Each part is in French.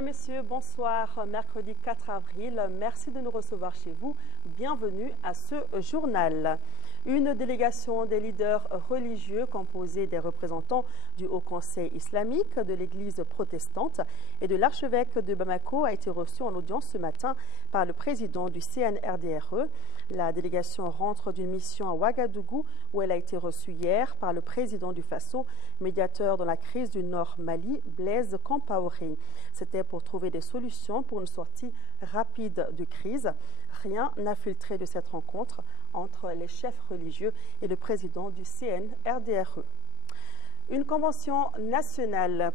Mesdames, Messieurs, bonsoir. Mercredi 4 avril, merci de nous recevoir chez vous. Bienvenue à ce journal. Une délégation des leaders religieux composée des représentants du Haut Conseil islamique, de l'Église protestante et de l'archevêque de Bamako a été reçue en audience ce matin par le président du CNRDRE. La délégation rentre d'une mission à Ouagadougou où elle a été reçue hier par le président du Faso, médiateur dans la crise du Nord Mali, Blaise Compaoré. C'était pour trouver des solutions pour une sortie rapide de crise. Rien n'a filtré de cette rencontre entre les chefs religieux et le président du CNRDRE. Une convention nationale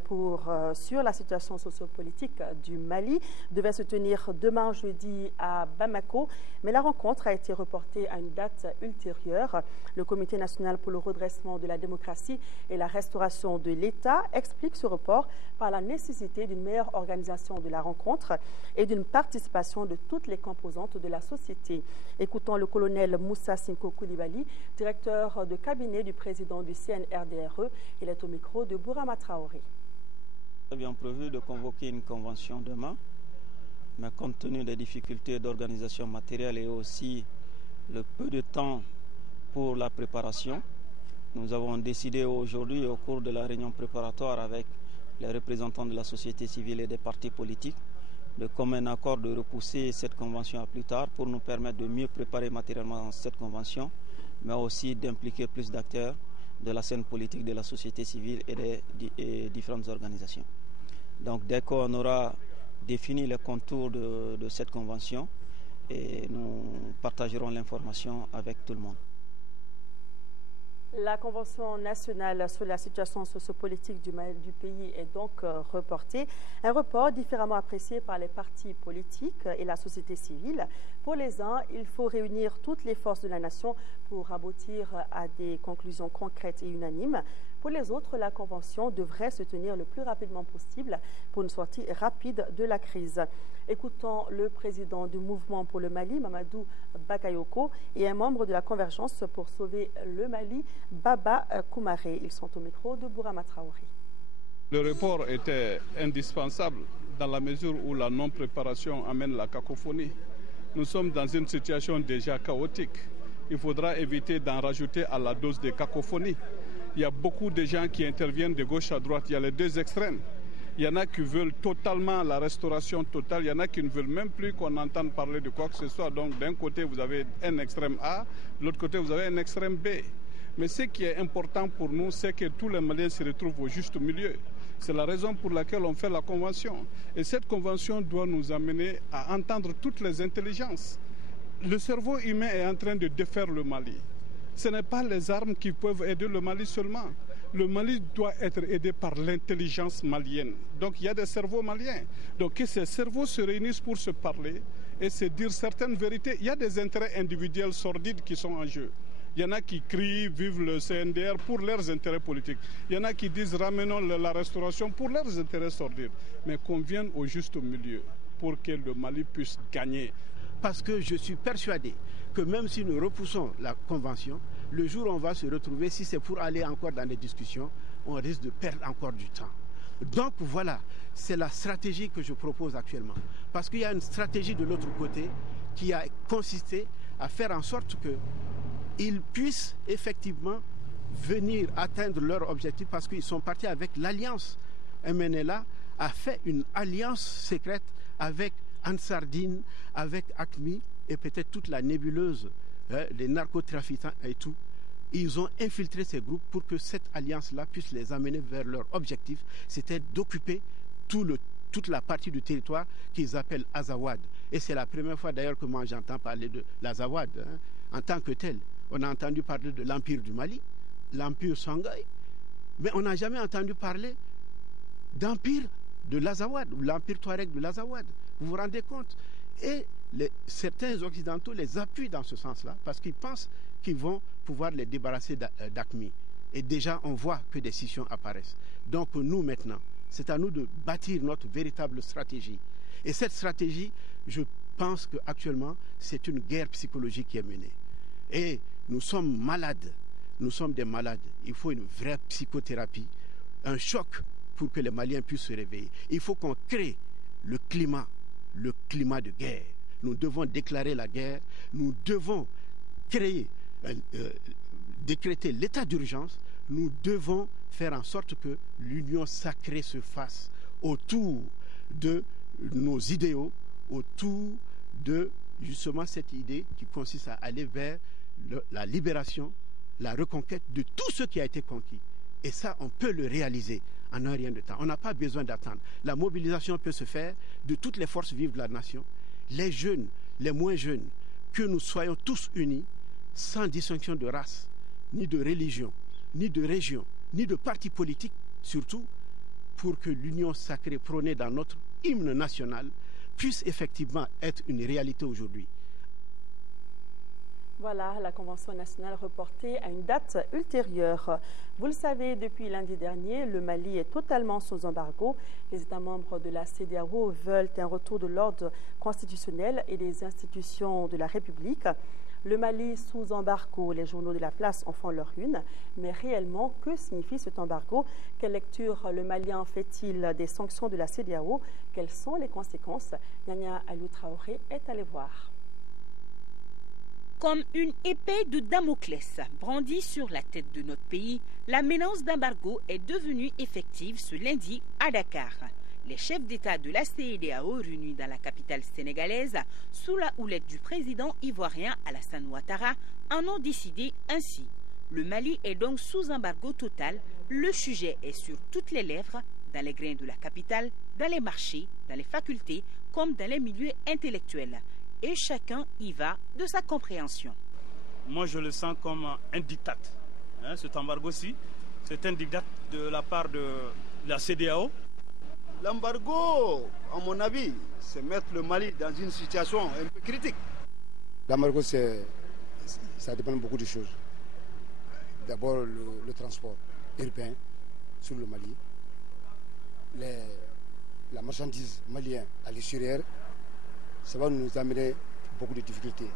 sur la situation sociopolitique du Mali devait se tenir demain jeudi à Bamako, mais la rencontre a été reportée à une date ultérieure. Le Comité national pour le redressement de la démocratie et la restauration de l'État explique ce report par la nécessité d'une meilleure organisation de la rencontre et d'une participation de toutes les composantes de la société. Écoutons le colonel Moussa Sinko Koulibaly, directeur de cabinet du président du CNRDRE. Il est au micro de Bourama Traoré. Nous avions prévu de convoquer une convention demain, mais compte tenu des difficultés d'organisation matérielle et aussi le peu de temps pour la préparation, nous avons décidé aujourd'hui, au cours de la réunion préparatoire avec les représentants de la société civile et des partis politiques, de commun accord de repousser cette convention à plus tard pour nous permettre de mieux préparer matériellement cette convention, mais aussi d'impliquer plus d'acteurs de la scène politique, de la société civile et des différentes organisations. Donc dès qu'on aura défini les contours de cette convention, et nous partagerons l'information avec tout le monde. La Convention nationale sur la situation sociopolitique du pays est donc reportée. Un report différemment apprécié par les partis politiques et la société civile. Pour les uns, il faut réunir toutes les forces de la nation pour aboutir à des conclusions concrètes et unanimes. Pour les autres, la Convention devrait se tenir le plus rapidement possible pour une sortie rapide de la crise. Écoutons le président du mouvement pour le Mali, Mamadou Bakayoko, et un membre de la Convergence pour sauver le Mali, Baba Koumaré. Ils sont au micro de Bourama Traoré. Le report était indispensable dans la mesure où la non-préparation amène la cacophonie. Nous sommes dans une situation déjà chaotique. Il faudra éviter d'en rajouter à la dose de cacophonie. Il y a beaucoup de gens qui interviennent de gauche à droite. Il y a les deux extrêmes. Il y en a qui veulent totalement la restauration totale. Il y en a qui ne veulent même plus qu'on entende parler de quoi que ce soit. Donc d'un côté, vous avez un extrême A, de l'autre côté, vous avez un extrême B. Mais ce qui est important pour nous, c'est que tous les Maliens se retrouvent au juste milieu. C'est la raison pour laquelle on fait la convention. Et cette convention doit nous amener à entendre toutes les intelligences. Le cerveau humain est en train de défaire le Mali. Ce n'est pas les armes qui peuvent aider le Mali seulement. Le Mali doit être aidé par l'intelligence malienne. Donc il y a des cerveaux maliens. Donc que ces cerveaux se réunissent pour se parler et se dire certaines vérités. Il y a des intérêts individuels sordides qui sont en jeu. Il y en a qui crient, vivent le CNDR pour leurs intérêts politiques. Il y en a qui disent ramenons la restauration pour leurs intérêts sordides. Mais qu'on vienne au juste milieu pour que le Mali puisse gagner. Parce que je suis persuadé que même si nous repoussons la convention, le jour où on va se retrouver, si c'est pour aller encore dans des discussions, on risque de perdre encore du temps. Donc voilà, c'est la stratégie que je propose actuellement. Parce qu'il y a une stratégie de l'autre côté qui a consisté à faire en sorte qu'ils puissent effectivement venir atteindre leur objectif parce qu'ils sont partis avec l'alliance. MNLA a fait une alliance secrète avec Ansardine, avec ACMI et peut-être toute la nébuleuse, les narcotrafiquants et tout. Ils ont infiltré ces groupes pour que cette alliance-là puisse les amener vers leur objectif, c'était d'occuper toute la partie du territoire qu'ils appellent Azawad. Et c'est la première fois d'ailleurs que moi j'entends parler de l'Azawad en tant que tel. On a entendu parler de l'Empire du Mali, l'Empire Sanghaï, mais on n'a jamais entendu parler d'Empire de l'Azawad, ou l'Empire Touareg de l'Azawad. Vous vous rendez compte? Et certains Occidentaux les appuient dans ce sens-là parce qu'ils pensent qu'ils vont pouvoir les débarrasser d'ACMI. Et déjà, on voit que des scissions apparaissent. Donc nous, maintenant, c'est à nous de bâtir notre véritable stratégie. Et cette stratégie, je pense qu'actuellement, c'est une guerre psychologique qui est menée. Et nous sommes malades. Nous sommes des malades. Il faut une vraie psychothérapie, un choc pour que les Maliens puissent se réveiller. Il faut qu'on crée le climat de guerre. Nous devons déclarer la guerre, nous devons décréter l'état d'urgence, nous devons faire en sorte que l'union sacrée se fasse autour de nos idéaux, autour de justement cette idée qui consiste à aller vers la libération, la reconquête de tout ce qui a été conquis. Et ça, on peut le réaliser en un rien de temps. On n'a pas besoin d'attendre. La mobilisation peut se faire de toutes les forces vives de la nation, les jeunes, les moins jeunes, que nous soyons tous unis, sans distinction de race, ni de religion, ni de région, ni de parti politique, surtout, pour que l'union sacrée prônée dans notre hymne national puisse effectivement être une réalité aujourd'hui. Voilà, la Convention nationale reportée à une date ultérieure. Vous le savez, depuis lundi dernier, le Mali est totalement sous embargo. Les États membres de la CEDEAO veulent un retour de l'ordre constitutionnel et des institutions de la République. Le Mali sous embargo, les journaux de la place en font leur une. Mais réellement, que signifie cet embargo? Quelle lecture le Malien fait-il des sanctions de la CEDEAO? Quelles sont les conséquences? Nyanya Aliou Traoré est allé voir. Comme une épée de Damoclès brandie sur la tête de notre pays, la menace d'embargo est devenue effective ce lundi à Dakar. Les chefs d'État de la CEDEAO réunis dans la capitale sénégalaise, sous la houlette du président ivoirien Alassane Ouattara, en ont décidé ainsi. Le Mali est donc sous embargo total. Le sujet est sur toutes les lèvres, dans les grains de la capitale, dans les marchés, dans les facultés, comme dans les milieux intellectuels. Et chacun y va de sa compréhension. Moi, je le sens comme un diktat. Cet embargo-ci, c'est un diktat de la part de la CEDEAO. L'embargo, à mon avis, c'est mettre le Mali dans une situation un peu critique. L'embargo, ça dépend de beaucoup de choses. D'abord, le transport urbain sur le Mali, la marchandise malienne à l'extérieur. Ça va nous amener beaucoup de difficultés.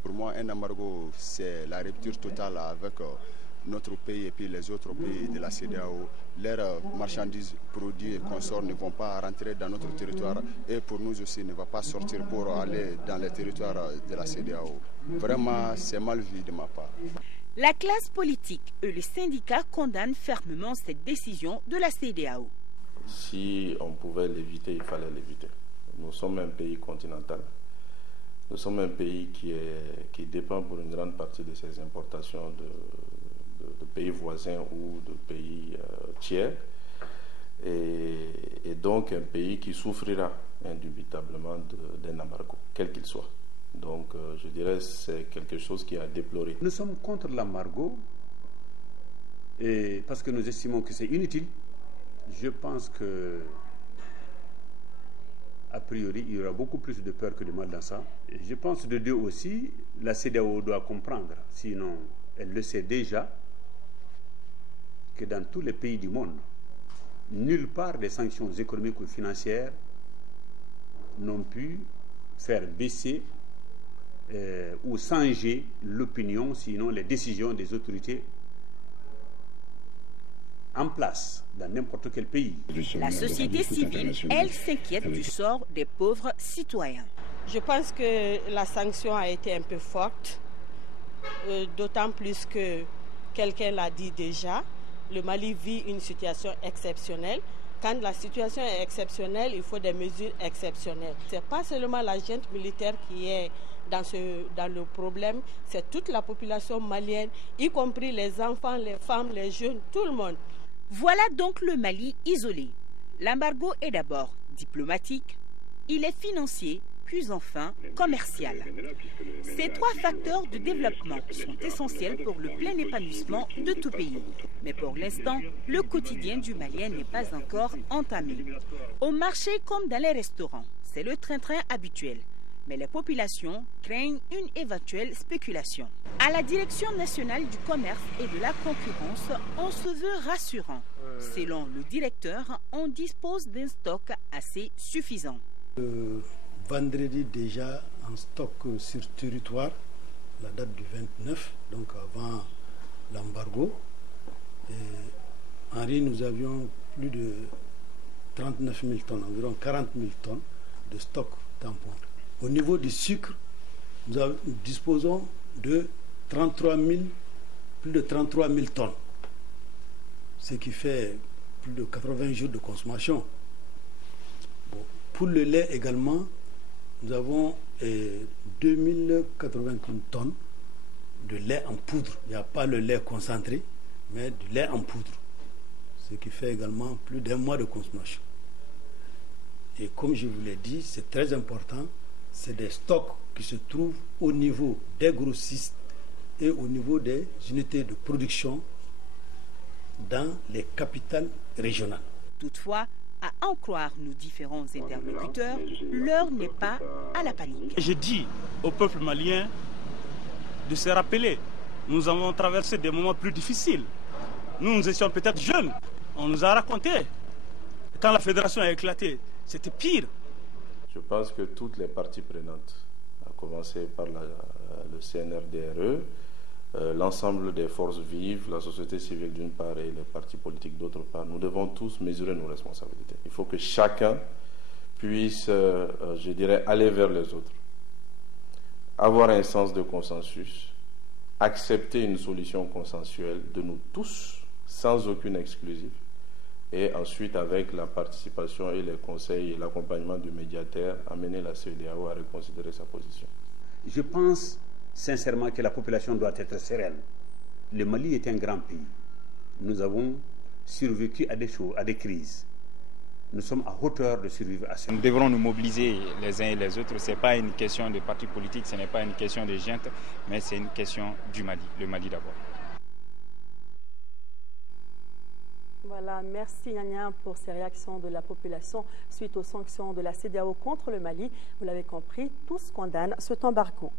Pour moi, un embargo, c'est la rupture totale avec notre pays et puis les autres pays de la CEDEAO. Leurs marchandises, produits et consorts ne vont pas rentrer dans notre territoire et pour nous aussi ne va pas sortir pour aller dans les territoires de la CEDEAO. Vraiment, c'est mal vu de ma part. La classe politique et les syndicats condamnent fermement cette décision de la CEDEAO. Si on pouvait l'éviter, il fallait l'éviter. Nous sommes un pays continental. Nous sommes un pays qui dépend pour une grande partie de ses importations de pays voisins ou de pays tiers. Et donc un pays qui souffrira indubitablement d'un embargo, quel qu'il soit. Donc je dirais que c'est quelque chose qui a déploré. Nous sommes contre l'embargo parce que nous estimons que c'est inutile. Je pense que, a priori, il y aura beaucoup plus de peur que de mal dans ça. Et je pense de deux aussi, la CEDEAO doit comprendre, sinon elle le sait déjà, que dans tous les pays du monde, nulle part des sanctions économiques ou financières n'ont pu faire baisser ou changer l'opinion, sinon les décisions des autorités en place dans n'importe quel pays. La société civile, elle, s'inquiète du sort des pauvres citoyens. Je pense que la sanction a été un peu forte, d'autant plus que quelqu'un l'a dit déjà, le Mali vit une situation exceptionnelle. Quand la situation est exceptionnelle, il faut des mesures exceptionnelles. Ce n'est pas seulement la junte militaire qui est dans le problème, c'est toute la population malienne, y compris les enfants, les femmes, les jeunes, tout le monde. Voilà donc le Mali isolé. L'embargo est d'abord diplomatique, il est financier, puis enfin commercial. Ces trois facteurs de développement sont essentiels pour le plein épanouissement de tout pays. Mais pour l'instant, le quotidien du Malien n'est pas encore entamé. Au marché comme dans les restaurants, c'est le train-train habituel. Mais les populations craignent une éventuelle spéculation. À la Direction nationale du commerce et de la concurrence, on se veut rassurant. Selon le directeur, on dispose d'un stock assez suffisant. Vendredi déjà en stock sur territoire, la date du 29, donc avant l'embargo. En riz, nous avions plus de 39 000 tonnes, environ 40 000 tonnes de stock tampon. Au niveau du sucre, nous disposons de plus de 33 000 tonnes, ce qui fait plus de 80 jours de consommation. Bon. Pour le lait également, nous avons 2080 tonnes de lait en poudre. Il n'y a pas le lait concentré, mais du lait en poudre, ce qui fait également plus d'1 mois de consommation. Et comme je vous l'ai dit, c'est très important, c'est des stocks qui se trouvent au niveau des grossistes et au niveau des unités de production dans les capitales régionales. Toutefois, à en croire nos différents interlocuteurs, l'heure n'est pas à la panique. Je dis au peuple malien de se rappeler, nous avons traversé des moments plus difficiles. Nous étions peut-être jeunes, on nous a raconté. Quand la fédération a éclaté, c'était pire. Je pense que toutes les parties prenantes, à commencer par le CNRDRE, l'ensemble des forces vives, la société civile d'une part et les partis politiques d'autre part, nous devons tous mesurer nos responsabilités. Il faut que chacun puisse, je dirais, aller vers les autres, avoir un sens de consensus, accepter une solution consensuelle de nous tous, sans aucune exclusive, et ensuite, avec la participation et les conseils et l'accompagnement du médiateur, amener la CEDEAO à reconsidérer sa position. Je pense sincèrement que la population doit être sereine. Le Mali est un grand pays. Nous avons survécu à des choses, à des crises. Nous sommes à hauteur de survivre à ça. Nous devrons nous mobiliser les uns et les autres. Ce n'est pas une question de parti politique, ce n'est pas une question de junte, mais c'est une question du Mali, le Mali d'abord. Voilà, merci Nania pour ces réactions de la population suite aux sanctions de la CEDEAO contre le Mali. Vous l'avez compris, tous condamnent cet embargo.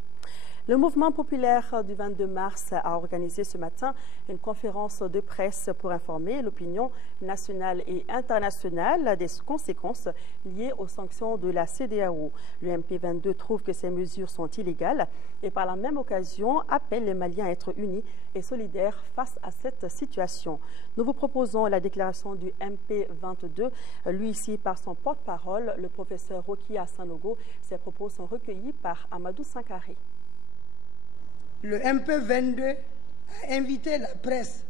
Le mouvement populaire du 22 mars a organisé ce matin une conférence de presse pour informer l'opinion nationale et internationale des conséquences liées aux sanctions de la CEDEAO. Le MP22 trouve que ces mesures sont illégales et par la même occasion appelle les Maliens à être unis et solidaires face à cette situation. Nous vous proposons la déclaration du MP22, lui ici par son porte-parole, le professeur Rokia Sanogo. Ces propos sont recueillis par Amadou Sankaré. Le MP22 a invité la presse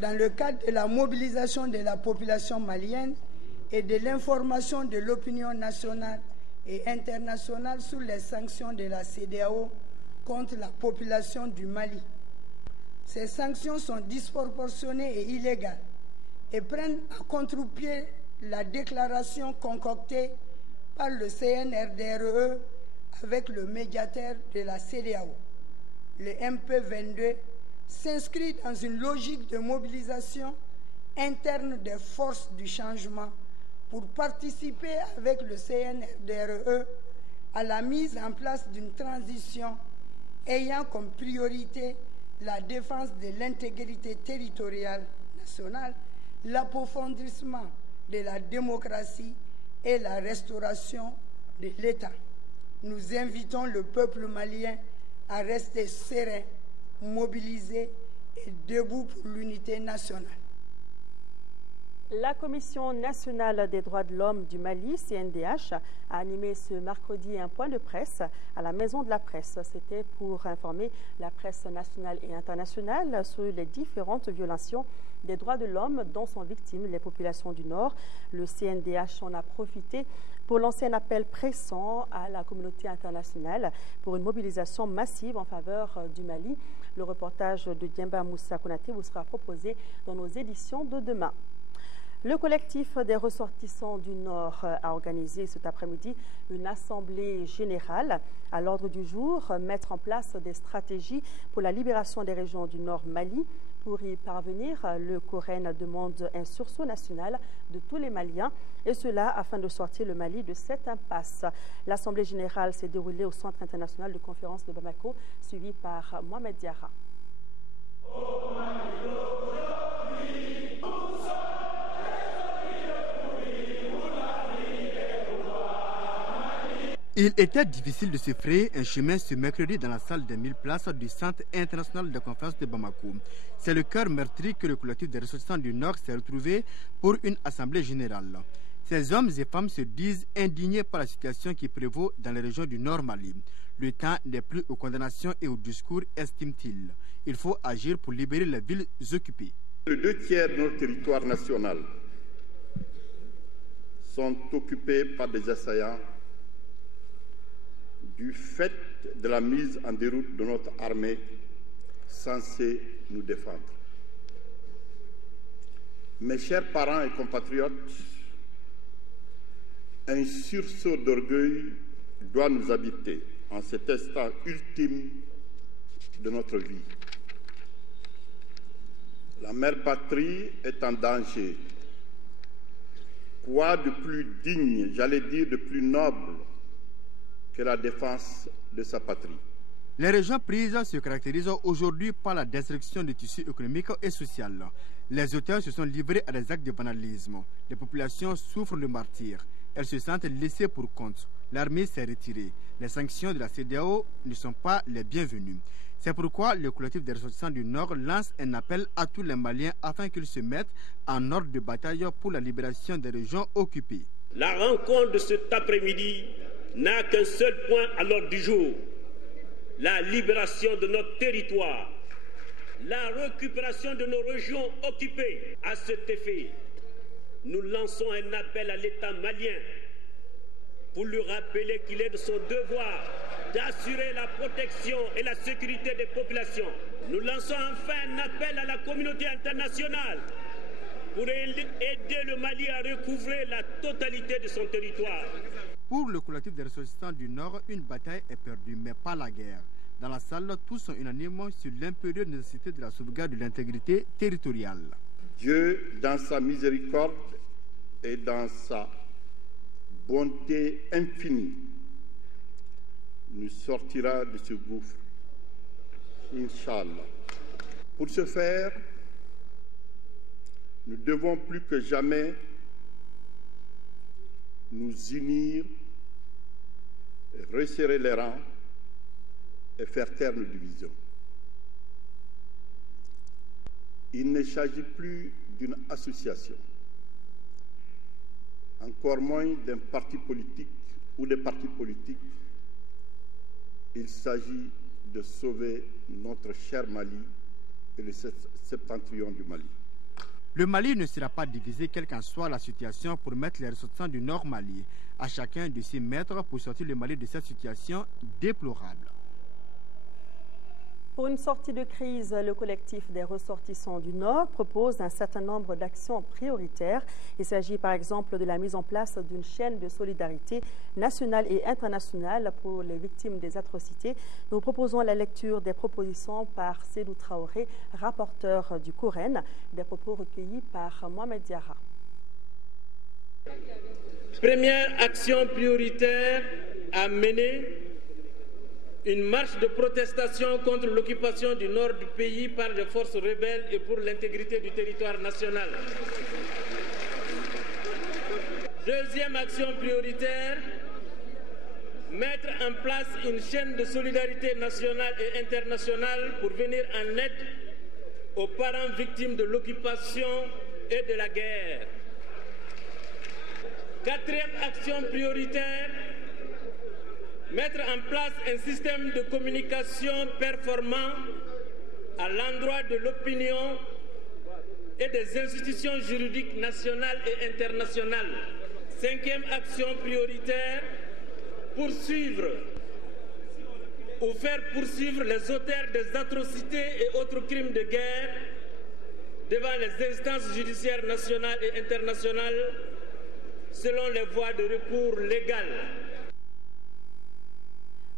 dans le cadre de la mobilisation de la population malienne et de l'information de l'opinion nationale et internationale sur les sanctions de la CEDEAO contre la population du Mali. Ces sanctions sont disproportionnées et illégales et prennent à contre-pied la déclaration concoctée par le CNRDRE avec le médiateur de la CEDEAO. Le MP22 s'inscrit dans une logique de mobilisation interne des forces du changement pour participer avec le CNRDRE à la mise en place d'une transition ayant comme priorité la défense de l'intégrité territoriale nationale, l'approfondissement de la démocratie et la restauration de l'État. Nous invitons le peuple malien à rester serein, mobilisé et debout pour l'unité nationale. La Commission nationale des droits de l'homme du Mali, CNDH, a animé ce mercredi un point de presse à la Maison de la Presse. C'était pour informer la presse nationale et internationale sur les différentes violations des droits de l'homme dont sont victimes les populations du Nord. Le CNDH en a profité pour lancer un appel pressant à la communauté internationale pour une mobilisation massive en faveur du Mali. Le reportage de Diemba Moussa Konaté vous sera proposé dans nos éditions de demain. Le collectif des ressortissants du Nord a organisé cet après-midi une assemblée générale. À l'ordre du jour, mettre en place des stratégies pour la libération des régions du Nord Mali. Pour y parvenir, le COREN demande un sursaut national de tous les Maliens, et cela afin de sortir le Mali de cette impasse. L'assemblée générale s'est déroulée au Centre international de conférence de Bamako, suivi par Mohamed Diarra. Il était difficile de se frayer un chemin ce mercredi dans la salle des 1000 places du Centre international de conférence de Bamako. C'est le cœur meurtri que le collectif des ressortissants du Nord s'est retrouvé pour une assemblée générale. Ces hommes et femmes se disent indignés par la situation qui prévaut dans les régions du Nord Mali. Le temps n'est plus aux condamnations et aux discours, estiment-ils. Il faut agir pour libérer les villes occupées. Les 2/3 de notre territoire national sont occupés par des assaillants du fait de la mise en déroute de notre armée censée nous défendre. Mes chers parents et compatriotes, un sursaut d'orgueil doit nous habiter en cet instant ultime de notre vie. La mère patrie est en danger. Quoi de plus digne, j'allais dire de plus noble, que la défense de sa patrie. Les régions prises se caractérisent aujourd'hui par la destruction du tissu économique et social. Les auteurs se sont livrés à des actes de vandalisme. Les populations souffrent le martyre. Elles se sentent laissées pour compte. L'armée s'est retirée. Les sanctions de la CEDEAO ne sont pas les bienvenues. C'est pourquoi le collectif des ressortissants du Nord lance un appel à tous les Maliens afin qu'ils se mettent en ordre de bataille pour la libération des régions occupées. La rencontre de cet après-midi n'a qu'un seul point à l'ordre du jour: la libération de notre territoire, la récupération de nos régions occupées. À cet effet, nous lançons un appel à l'État malien pour lui rappeler qu'il est de son devoir d'assurer la protection et la sécurité des populations. Nous lançons enfin un appel à la communauté internationale pour aider le Mali à recouvrer la totalité de son territoire. Pour le collectif des ressortissants du Nord, une bataille est perdue, mais pas la guerre. Dans la salle, tous sont unanimes sur l'impérieuse nécessité de la sauvegarde de l'intégrité territoriale. Dieu, dans sa miséricorde et dans sa bonté infinie, nous sortira de ce gouffre, Inch'Allah. Pour ce faire, nous devons plus que jamais nous unir, resserrer les rangs et faire taire nos divisions. Il ne s'agit plus d'une association, encore moins d'un parti politique ou des partis politiques. Il s'agit de sauver notre cher Mali et le septentrion du Mali. Le Mali ne sera pas divisé quelle qu'en soit la situation pour mettre les ressortissants du Nord Mali. À chacun de s'y mettre pour sortir le Mali de cette situation déplorable. Pour une sortie de crise, le collectif des ressortissants du Nord propose un certain nombre d'actions prioritaires. Il s'agit par exemple de la mise en place d'une chaîne de solidarité nationale et internationale pour les victimes des atrocités. Nous proposons la lecture des propositions par Sédou Traoré, rapporteur du Coren, des propos recueillis par Mohamed Diarra. Première action prioritaire à mener: une marche de protestation contre l'occupation du nord du pays par les forces rebelles et pour l'intégrité du territoire national. Deuxième action prioritaire: mettre en place une chaîne de solidarité nationale et internationale pour venir en aide aux parents victimes de l'occupation et de la guerre. Quatrième action prioritaire: mettre en place un système de communication performant à l'endroit de l'opinion et des institutions juridiques nationales et internationales. Cinquième action prioritaire: poursuivre ou faire poursuivre les auteurs des atrocités et autres crimes de guerre devant les instances judiciaires nationales et internationales selon les voies de recours légales.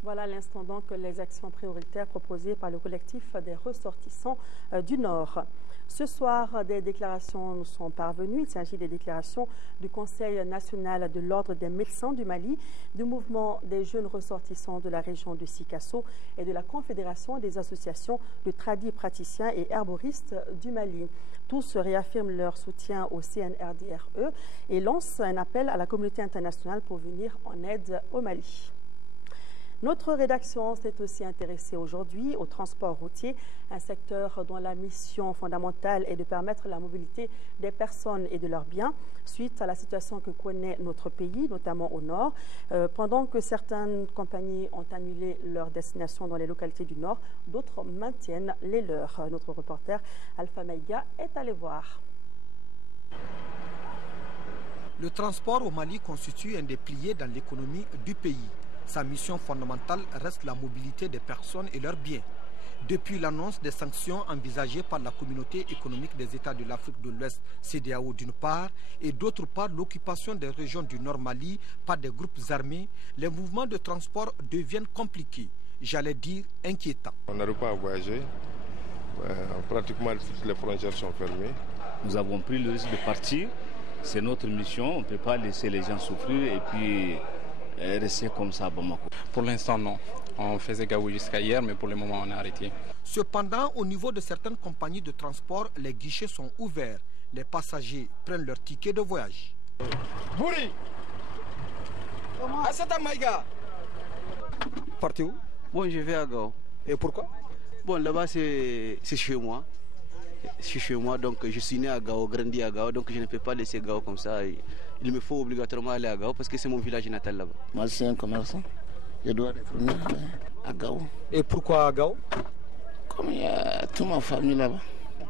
Voilà à l'instant donc les actions prioritaires proposées par le collectif des ressortissants du Nord. Ce soir, des déclarations nous sont parvenues. Il s'agit des déclarations du Conseil national de l'Ordre des médecins du Mali, du mouvement des jeunes ressortissants de la région de Sikasso et de la Confédération des associations de tradipraticiens et herboristes du Mali. Tous réaffirment leur soutien au CNRDRE et lancent un appel à la communauté internationale pour venir en aide au Mali. Notre rédaction s'est aussi intéressée aujourd'hui au transport routier, un secteur dont la mission fondamentale est de permettre la mobilité des personnes et de leurs biens suite à la situation que connaît notre pays, notamment au nord. Pendant que certaines compagnies ont annulé leur destination dans les localités du nord, d'autres maintiennent les leurs. Notre reporter Alpha Maïga est allé voir. Le transport au Mali constitue un des piliers dans l'économie du pays. Sa mission fondamentale reste la mobilité des personnes et leurs biens. Depuis l'annonce des sanctions envisagées par la communauté économique des États de l'Afrique de l'Ouest, CEDEAO d'une part, et d'autre part l'occupation des régions du Nord Mali par des groupes armés, les mouvements de transport deviennent compliqués, j'allais dire inquiétants. On n'arrive pas à voyager, pratiquement toutes les frontières sont fermées. Nous avons pris le risque de partir, c'est notre mission, on ne peut pas laisser les gens souffrir et puis rester comme ça à Bamako. Pour l'instant, non. On faisait Gao jusqu'à hier, mais pour le moment, on a arrêté. Cependant, au niveau de certaines compagnies de transport, les guichets sont ouverts. Les passagers prennent leur ticket de voyage. Bouri! Assata Maïga! Partez où? Bon, je vais à Gao. Et pourquoi? Bon, là-bas, c'est chez moi. C'est chez moi, donc je suis né à Gao, grandi à Gao, donc je ne peux pas laisser Gao comme ça. Il me faut obligatoirement aller à Gao parce que c'est mon village natal là-bas. Moi, je suis un commerçant. Je dois retourner à Gao. Et pourquoi à Gao? Comme il y a toute ma famille là-bas.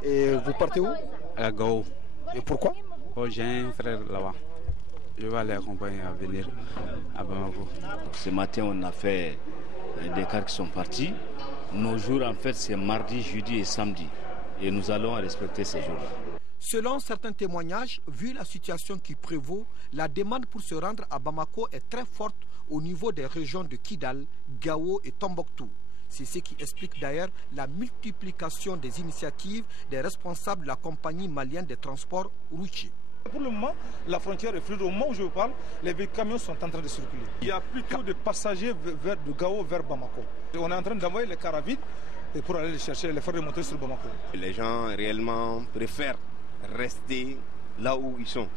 Et vous partez où? À Gao. Et pourquoi? Oh, j'ai un frère là-bas. Je vais aller accompagner à venir à Bamako. Ce matin, on a fait des cars qui sont partis. Nos jours, en fait, c'est mardi, jeudi et samedi. Et nous allons respecter ces jours-là. Selon certains témoignages, vu la situation qui prévaut, la demande pour se rendre à Bamako est très forte au niveau des régions de Kidal, Gao et Tombouctou. C'est ce qui explique d'ailleurs la multiplication des initiatives des responsables de la compagnie malienne des transports routiers. Pour le moment, la frontière est fluide. Au moment où je vous parle, les camions sont en train de circuler. Il y a plutôt de passagers de Gao vers Bamako. On est en train d'envoyer les cars à vide pour aller les chercher, les faire remonter sur Bamako. Les gens réellement préfèrent rester là où ils sont.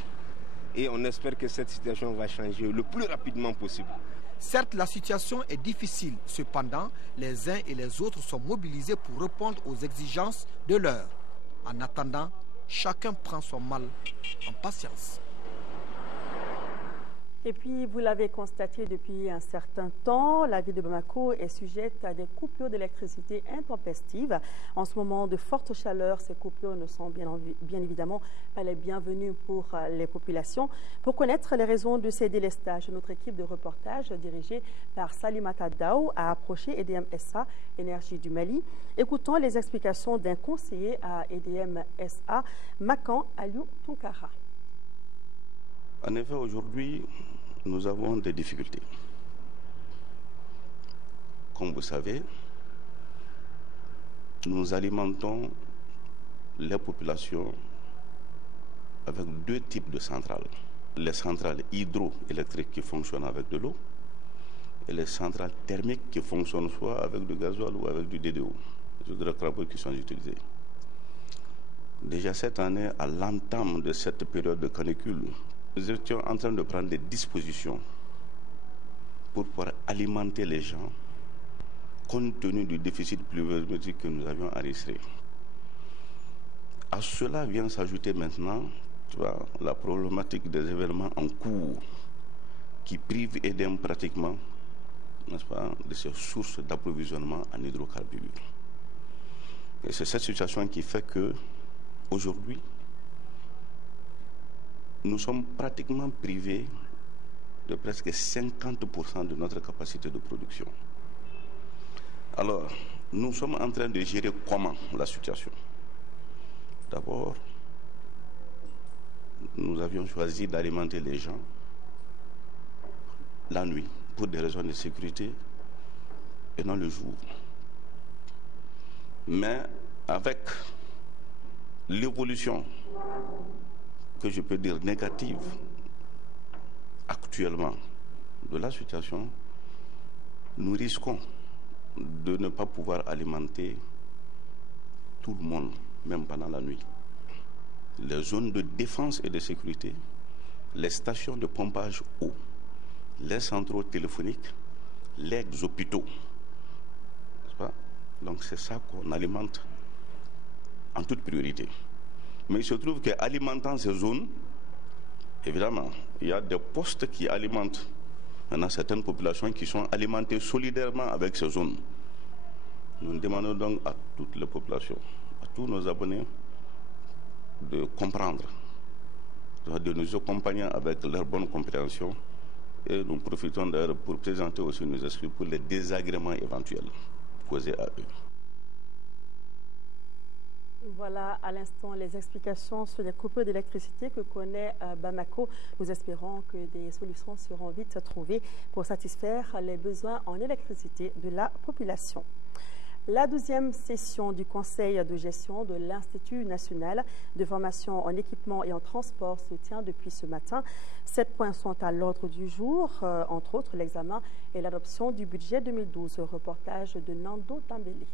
Et on espère que cette situation va changer le plus rapidement possible. Certes, la situation est difficile. Cependant, les uns et les autres sont mobilisés pour répondre aux exigences de l'heure. En attendant, chacun prend son mal en patience. Et puis, vous l'avez constaté depuis un certain temps, la ville de Bamako est sujette à des coupures d'électricité intempestives. En ce moment de forte chaleur, ces coupures ne sont bien évidemment pas les bienvenues pour les populations. Pour connaître les raisons de ces délestages, notre équipe de reportage dirigée par Salimata Daou a approché EDM SA, Énergie du Mali. Écoutons les explications d'un conseiller à EDM SA, Makan Aliou Tunkara. En effet, aujourd'hui, nous avons des difficultés. Comme vous savez, nous alimentons les populations avec deux types de centrales. Les centrales hydroélectriques qui fonctionnent avec de l'eau et les centrales thermiques qui fonctionnent soit avec du gasoil ou avec du DDO, les hydrocarbures qui sont utilisés. Déjà cette année, à l'entame de cette période de canicule, nous étions en train de prendre des dispositions pour pouvoir alimenter les gens compte tenu du déficit pluviométrique que nous avions enregistré. À cela vient s'ajouter maintenant la problématique des événements en cours qui privent EDM pratiquement, n'est-ce pas, de ses sources d'approvisionnement en hydrocarbures. Et c'est cette situation qui fait que aujourd'hui, nous sommes pratiquement privés de presque 50% de notre capacité de production. Alors, nous sommes en train de gérer comment la situation? D'abord, nous avions choisi d'alimenter les gens la nuit pour des raisons de sécurité et non le jour. Mais avec l'évolution que je peux dire négative actuellement de la situation, nous risquons de ne pas pouvoir alimenter tout le monde, même pendant la nuit. Les zones de défense et de sécurité, les stations de pompage eau, les centraux téléphoniques, les hôpitaux. N'est-ce pas? Donc c'est ça qu'on alimente en toute priorité. Mais il se trouve qu'alimentant ces zones, évidemment, il y a des postes qui alimentent. Il y a certaines populations qui sont alimentées solidairement avec ces zones. Nous demandons donc à toutes les populations, à tous nos abonnés, de comprendre, de nous accompagner avec leur bonne compréhension. Et nous profitons d'ailleurs pour présenter aussi nos excuses pour les désagréments éventuels causés à eux. Voilà à l'instant les explications sur les coupures d'électricité que connaît Bamako. Nous espérons que des solutions seront vite trouvées pour satisfaire les besoins en électricité de la population. La 12e session du Conseil de gestion de l'Institut national de formation en équipement et en transport se tient depuis ce matin. 7 points sont à l'ordre du jour, entre autres l'examen et l'adoption du budget 2012. Reportage de Nando Tambélé.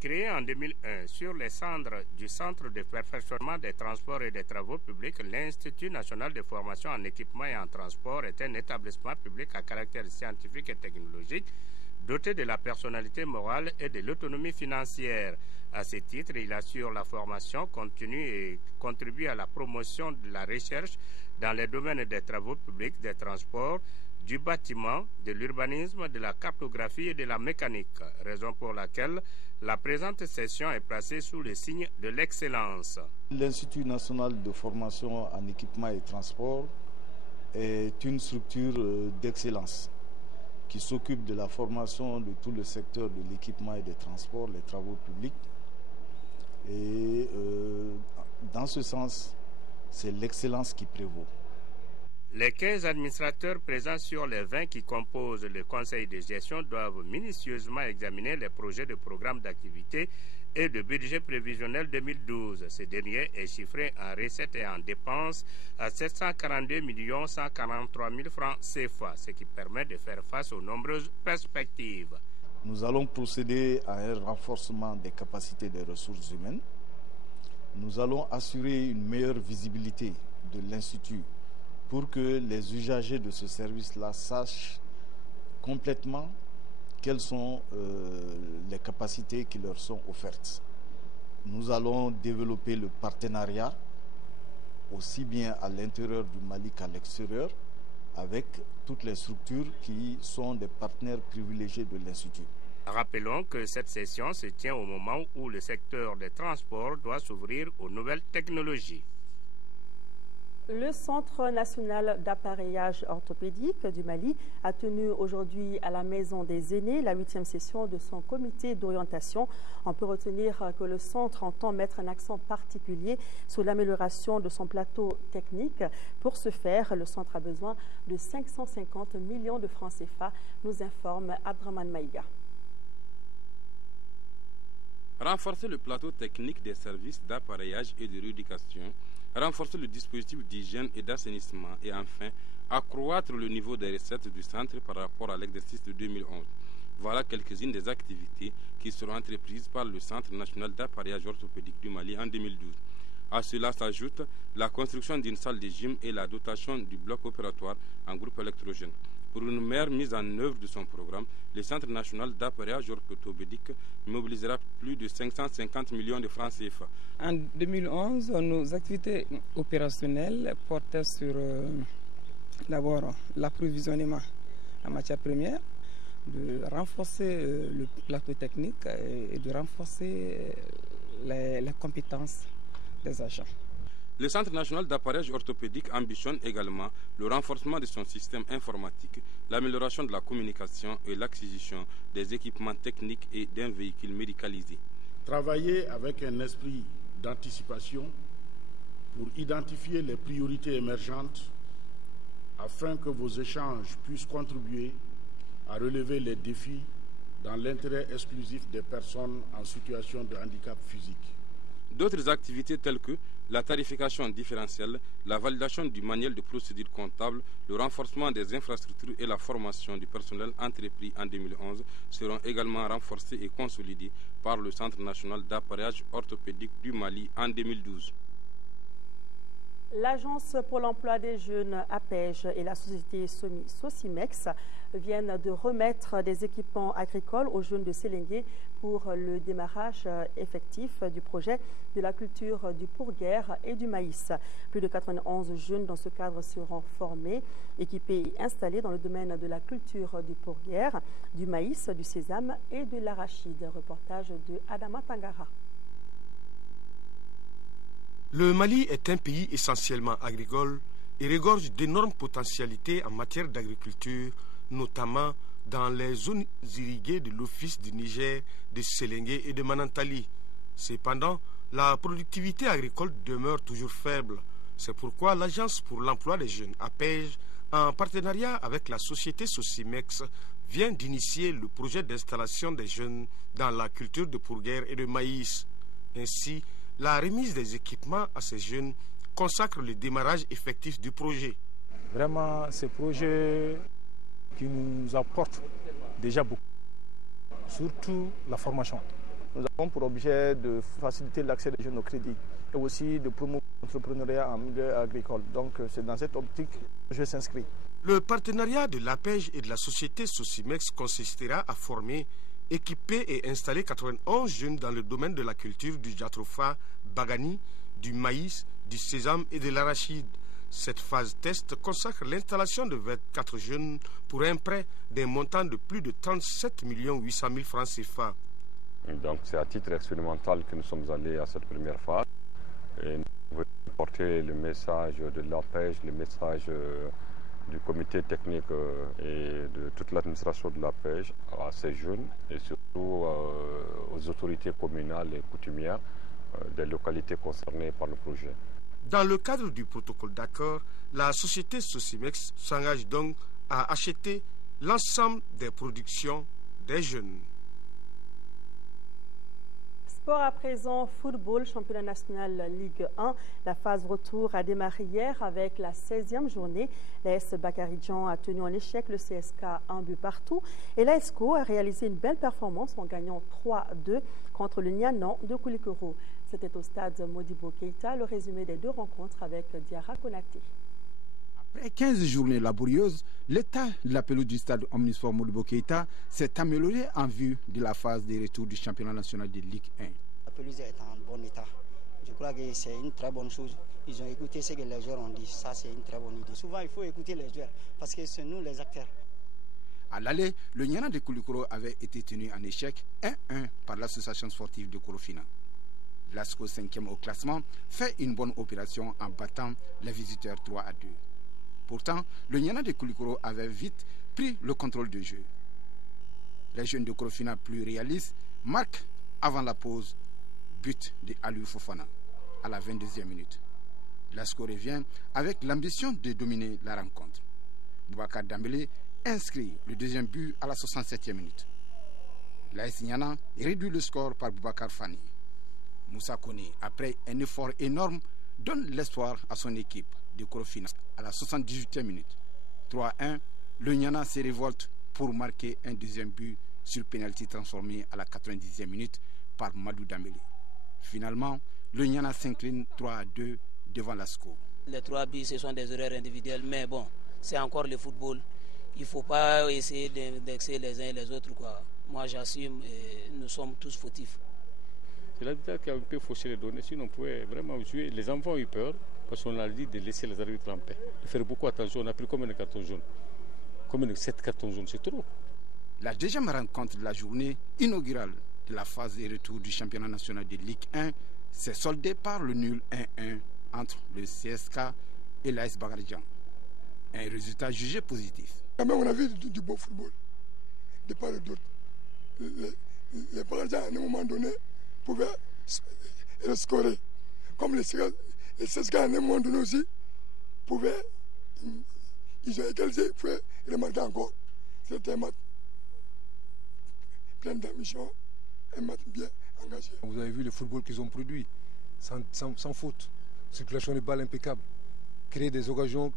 Créé en 2001 sur les cendres du Centre de perfectionnement des transports et des travaux publics, l'Institut national de formation en équipement et en transport est un établissement public à caractère scientifique et technologique doté de la personnalité morale et de l'autonomie financière. À ce titre, il assure la formation continue et contribue à la promotion de la recherche dans les domaines des travaux publics, des transports, du bâtiment, de l'urbanisme, de la cartographie et de la mécanique, raison pour laquelle la présente session est placée sous le signe de l'excellence. L'Institut national de formation en équipement et transport est une structure d'excellence qui s'occupe de la formation de tout le secteur de l'équipement et des transports, les travaux publics. Et dans ce sens, c'est l'excellence qui prévaut. Les 15 administrateurs présents sur les 20 qui composent le conseil de gestion doivent minutieusement examiner les projets de programme d'activité et de budget prévisionnel 2012. Ce dernier est chiffré en recettes et en dépenses à 742 143 000 francs CFA, ce qui permet de faire face aux nombreuses perspectives. Nous allons procéder à un renforcement des capacités des ressources humaines. Nous allons assurer une meilleure visibilité de l'Institut pour que les usagers de ce service-là sachent complètement quelles sont les capacités qui leur sont offertes. Nous allons développer le partenariat, aussi bien à l'intérieur du Mali qu'à l'extérieur, avec toutes les structures qui sont des partenaires privilégiés de l'Institut. Rappelons que cette session se tient au moment où le secteur des transports doit s'ouvrir aux nouvelles technologies. Le Centre national d'appareillage orthopédique du Mali a tenu aujourd'hui à la Maison des aînés la 8e session de son comité d'orientation. On peut retenir que le centre entend mettre un accent particulier sur l'amélioration de son plateau technique. Pour ce faire, le centre a besoin de 550 millions de francs CFA, nous informe Abdraman Maïga. Renforcer le plateau technique des services d'appareillage et de rééducation, renforcer le dispositif d'hygiène et d'assainissement et enfin accroître le niveau des recettes du centre par rapport à l'exercice de 2011. Voilà quelques-unes des activités qui seront entreprises par le Centre national d'appareillage orthopédique du Mali en 2012. À cela s'ajoute la construction d'une salle de gym et la dotation du bloc opératoire en groupe électrogène. Pour une meilleure mise en œuvre de son programme, le Centre national d'appareillage orthopédique mobilisera plus de 550 millions de francs CFA. En 2011, nos activités opérationnelles portaient sur d'abord l'approvisionnement en matières premières, de renforcer le plateau technique et de renforcer les compétences des agents. Le Centre national d'appareillage orthopédique ambitionne également le renforcement de son système informatique, l'amélioration de la communication et l'acquisition des équipements techniques et d'un véhicule médicalisé. Travailler avec un esprit d'anticipation pour identifier les priorités émergentes afin que vos échanges puissent contribuer à relever les défis dans l'intérêt exclusif des personnes en situation de handicap physique. D'autres activités telles que la tarification différentielle, la validation du manuel de procédure comptable, le renforcement des infrastructures et la formation du personnel entrepris en 2011 seront également renforcées et consolidées par le Centre national d'appareillage orthopédique du Mali en 2012. L'Agence pour l'emploi des jeunes APEJ et la société Sosimex viennent de remettre des équipements agricoles aux jeunes de Séléngué pour le démarrage effectif du projet de la culture du pourguère et du maïs. Plus de 91 jeunes dans ce cadre seront formés, équipés et installés dans le domaine de la culture du pourguère, du maïs, du sésame et de l'arachide. Reportage de Adama Tangara. Le Mali est un pays essentiellement agricole et regorge d'énormes potentialités en matière d'agriculture, notamment dans les zones irriguées de l'Office du Niger, de Séléngué et de Manantali. Cependant, la productivité agricole demeure toujours faible. C'est pourquoi l'Agence pour l'emploi des jeunes APEJ, en partenariat avec la société Sosimex, vient d'initier le projet d'installation des jeunes dans la culture de pourguère et de maïs. Ainsi, la remise des équipements à ces jeunes consacre le démarrage effectif du projet. Vraiment, ce projet qui nous apporte déjà beaucoup, surtout la formation. Nous avons pour objet de faciliter l'accès des jeunes au crédit et aussi de promouvoir l'entrepreneuriat en milieu agricole. Donc c'est dans cette optique que je s'inscris. Le partenariat de l'APEJ et de la société Sosimex consistera à former, équiper et installer 91 jeunes dans le domaine de la culture du jatropha, bagani, du maïs, du sésame et de l'arachide. Cette phase test consacre l'installation de 24 jeunes pour un prêt d'un montant de plus de 37 800 000 francs CFA. Donc c'est à titre expérimental que nous sommes allés à cette première phase. Et nous voulons porter le message de l'APEJ, le message du comité technique et de toute l'administration de l'APEJ à ces jeunes et surtout aux autorités communales et coutumières des localités concernées par le projet. Dans le cadre du protocole d'accord, la société Sosimex s'engage donc à acheter l'ensemble des productions des jeunes. Sport à présent, football, championnat national Ligue 1. La phase retour a démarré hier avec la 16e journée. L'AS Bakaridjan a tenu en échec le CSK 1 but partout. Et l'ASCO a réalisé une belle performance en gagnant 3-2 contre le Nianan de Koulikoro. C'était au stade Modibo Keïta. Le résumé des deux rencontres avec Diarra Konaté. Après 15 journées laborieuses, l'état de la pelouse du stade Omnisport Modibo Keïta s'est amélioré en vue de la phase de retour du championnat national de Ligue 1. La pelouse est en bon état. Je crois que c'est une très bonne chose. Ils ont écouté ce que les joueurs ont dit. Ça, c'est une très bonne idée. Souvent, il faut écouter les joueurs parce que c'est nous les acteurs. À l'aller, le Niana de Koulikoro avait été tenu en échec 1-1 par l'association sportive de Korofina. L'ASCO 5e au classement fait une bonne opération en battant les visiteurs 3-2. Pourtant, le Niana de Koulikoro avait vite pris le contrôle du jeu. Les jeunes de Korofina plus réalistes marquent avant la pause but de Aliou Fofana à la 22e minute. L'ASCO revient avec l'ambition de dominer la rencontre. Boubacar Dambélé inscrit le deuxième but à la 67e minute. L'AS Niana réduit le score par Boubacar Fani. Moussa Kone, après un effort énorme, donne l'espoir à son équipe de Korofina à la 78e minute. 3-1, le Niana se révolte pour marquer un deuxième but sur pénalty transformé à la 90e minute par Madou Dambélé. Finalement, le Niana s'incline 3-2 devant l'ASCO. Les 3 buts, ce sont des erreurs individuelles, mais bon, c'est encore le football. Il ne faut pas essayer d'indexer les uns et les autres, quoi. Moi, j'assume et nous sommes tous fautifs. C'est l'arbitre qui a un peu faussé les données, sinon on pouvait vraiment jouer. Les enfants ont eu peur parce qu'on a dit de laisser les arbitres en paix, de faire beaucoup attention. On a pris combien de cartons jaunes? Combien de 7 cartons jaunes? C'est trop. La deuxième rencontre de la journée inaugurale de la phase de retour du championnat national de Ligue 1 s'est soldée par le nul 1-1 entre le CSK et l'AS Bakaridjan. Un résultat jugé positif. On a vu du beau football, de part et d'autre. Les Bakaridjan, à un moment donné, pouvaient scorer. Comme les CSK, à un moment donné aussi, pouvaient, ils ont égalisé, ils pouvaient remarquer encore. C'était un match plein d'ambition, un match bien engagé. Vous avez vu le football qu'ils ont produit, sans faute. Circulation de balles impeccable. Créer des occasions,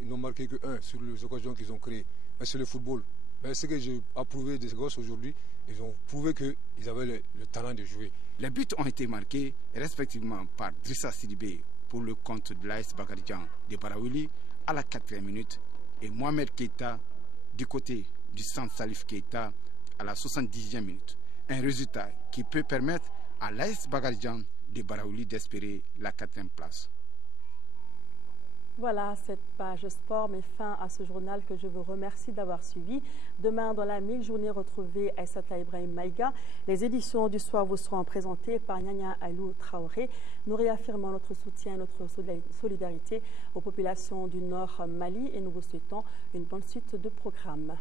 ils n'ont marqué que 1 sur les occasions qu'ils ont créées. Mais c'est le football. Mais ce que j'ai approuvé des gosses aujourd'hui, ils ont prouvé qu'ils avaient le talent de jouer. Les buts ont été marqués respectivement par Drissa Sidibé pour le compte de l'AS Bagadjan de Baraouli à la 4e minute et Mohamed Keita du côté du centre Salif Keita à la 70e minute. Un résultat qui peut permettre à l'AS Bagadjan de Baraouli d'espérer la 4e place. Voilà, cette page sport met fin à ce journal que je vous remercie d'avoir suivi. Demain, dans la mi-journée, retrouvez Aïssata Ibrahim Maïga. Les éditions du soir vous seront présentées par Nyanya Alou Traoré. Nous réaffirmons notre soutien, notre solidarité aux populations du Nord Mali et nous vous souhaitons une bonne suite de programmes.